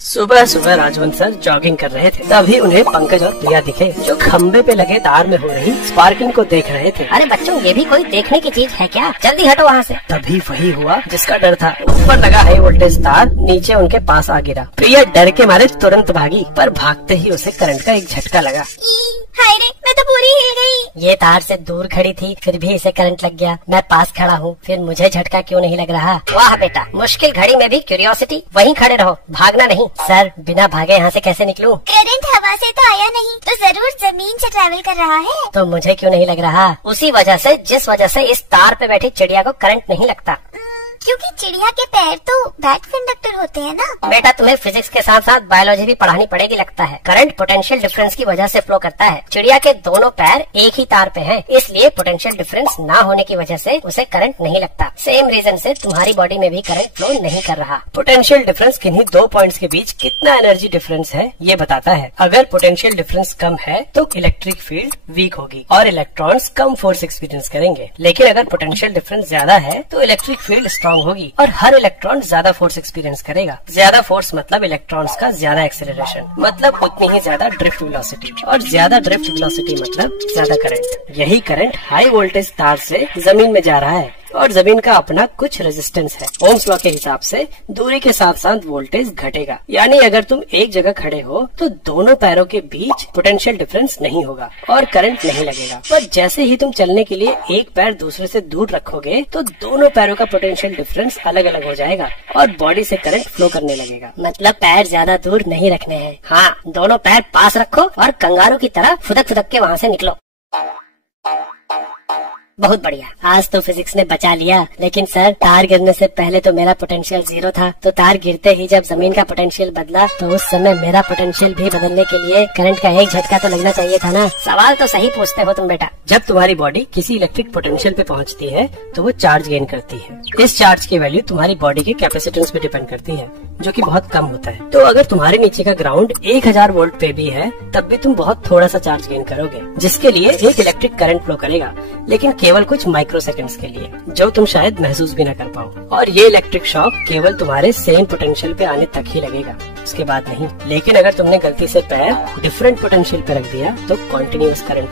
सुबह सुबह Rajwant sir jogging कर रहे थे, तभी उन्हें पंकज और प्रिया दिखे जो खम्बे पे लगे तार में हो रही स्पार्किंग को देख रहे थे। अरे बच्चों, ये भी कोई देखने की चीज है क्या? जल्दी हटो वहाँ से। तभी वही हुआ जिसका डर था। ऊपर लगा हाई वोल्टेज तार नीचे उनके पास आ गिरा। प्रिया डर के मारे तुरंत भागी, पर भागते ही उसे करंट का एक झटका लगा। हाय रे, मैं तो पूरी हिल गई। ये तार से दूर खड़ी थी, फिर भी इसे करंट लग गया। मैं पास खड़ा हूँ, फिर मुझे झटका क्यों नहीं लग रहा? वाह बेटा, मुश्किल घड़ी में भी क्यूरियोसिटी। वहीं खड़े रहो, भागना नहीं। सर, बिना भागे यहाँ से कैसे निकलूं? करंट हवा से तो आया नहीं, तो जरूर जमीन से ट्रैवल कर रहा है। तो मुझे क्यों नहीं लग रहा? उसी वजह से जिस वजह से इस तार पे बैठी चिड़िया को करंट नहीं लगता। क्योंकि चिड़िया के पैर तो बैक कंडक्टर होते हैं ना। बेटा, तुम्हें फिजिक्स के साथ साथ बायोलॉजी भी पढ़ानी पड़ेगी लगता है। करंट पोटेंशियल डिफरेंस की वजह से फ्लो करता है। चिड़िया के दोनों पैर एक ही तार पे हैं, इसलिए पोटेंशियल डिफरेंस ना होने की वजह से उसे करंट नहीं लगता। सेम रीजन से तुम्हारी बॉडी में भी करंट फ्लो नहीं कर रहा। पोटेंशियल डिफरेंस किन्हीं दो पॉइंट्स के बीच कितना एनर्जी डिफरेंस है ये बताता है। अगर पोटेंशियल डिफरेंस कम है तो इलेक्ट्रिक फील्ड वीक होगी और इलेक्ट्रॉन्स कम फोर्स एक्सपीरियंस करेंगे। लेकिन अगर पोटेंशियल डिफरेंस ज्यादा है तो इलेक्ट्रिक फील्ड स्ट्रांग होगी और हर इलेक्ट्रॉन ज्यादा फोर्स एक्सपीरियंस करेगा। ज्यादा फोर्स मतलब इलेक्ट्रॉन्स का ज्यादा एक्सेलरेशन, मतलब उतनी ही ज्यादा ड्रिफ्ट वेलोसिटी, और ज्यादा ड्रिफ्ट वेलोसिटी मतलब ज्यादा करंट। यही करंट हाई वोल्टेज तार से जमीन में जा रहा है और जमीन का अपना कुछ रेजिस्टेंस है। ओम्स लॉ के हिसाब से दूरी के साथ साथ वोल्टेज घटेगा। यानी अगर तुम एक जगह खड़े हो तो दोनों पैरों के बीच पोटेंशियल डिफरेंस नहीं होगा और करंट नहीं लगेगा। पर जैसे ही तुम चलने के लिए एक पैर दूसरे से दूर रखोगे तो दोनों पैरों का पोटेंशियल डिफरेंस अलग अलग हो जाएगा और बॉडी से करंट फ्लो करने लगेगा। मतलब पैर ज्यादा दूर नहीं रखने हैं। हाँ, दोनों पैर पास रखो और कंगारू की तरह फुदक फुदक के वहाँ से निकलो। बहुत बढ़िया, आज तो फिजिक्स ने बचा लिया। लेकिन सर, तार गिरने से पहले तो मेरा पोटेंशियल 0 था, तो तार गिरते ही जब जमीन का पोटेंशियल बदला तो उस समय मेरा पोटेंशियल भी बदलने के लिए करंट का एक झटका तो लगना चाहिए था ना। सवाल तो सही पूछते हो तुम बेटा। जब तुम्हारी बॉडी किसी इलेक्ट्रिक पोटेंशियल पे पहुंचती है तो वो चार्ज गेन करती है। इस चार्ज की वैल्यू तुम्हारी बॉडी के कैपेसिटेंस पे डिपेंड करती है, जो कि बहुत कम होता है। तो अगर तुम्हारे नीचे का ग्राउंड 1000 वोल्ट पे भी है तब भी तुम बहुत थोड़ा सा चार्ज गेन करोगे, जिसके लिए एक इलेक्ट्रिक करंट फ्लो करेगा, लेकिन केवल कुछ माइक्रो सेकंड्स के लिए, जो तुम शायद महसूस भी न कर पाओ। और ये इलेक्ट्रिक शॉक केवल तुम्हारे सेम पोटेंशियल पे आने तक ही लगेगा, उसके बाद नहीं। लेकिन अगर तुमने गलती से पैर डिफरेंट पोटेंशियल पे रख दिया तो कॉन्टिन्यूअस करंट